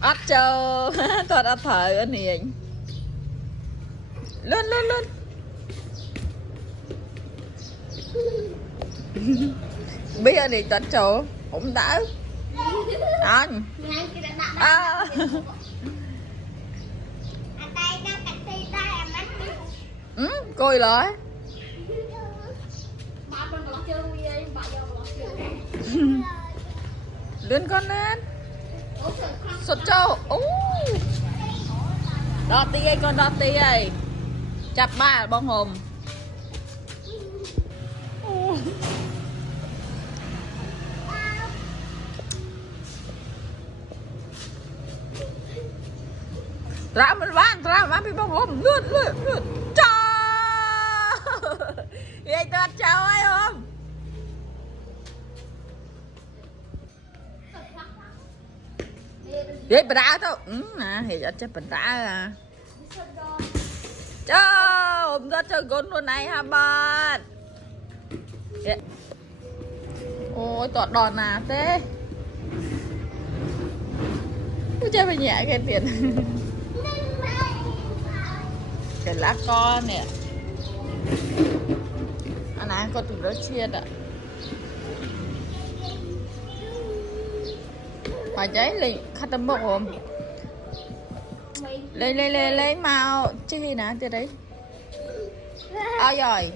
ắt cho toàn ắt thở anh hiền lên lên lên biết anh đi toàn chỗ cũng đỡ anh à. Ừ, coi lại lên con lên sốt trâu đo ti ấy con đo ti ấy chặt ba bông hồng ra mình bán bị bông hồng lướt trời vậy tôi chào ai không vậy bà đã thôi thì ở trên bà đã à trời hôm đó chơi gôn luôn này hả bạn ôi tọt đòn à thế cứ chơi về nhẹ cái tiền cái lá con nè anh ăn con tụi nó chia ạ mà cháy lên khát tâm bốc không lấy màu chứ gì nè chứ đấy ao rồi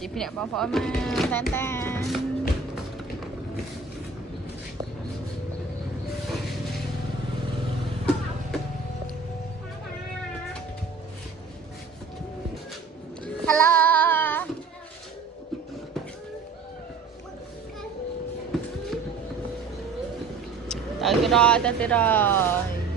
chị phải bỏ phổi mà tan tan hello tới rồi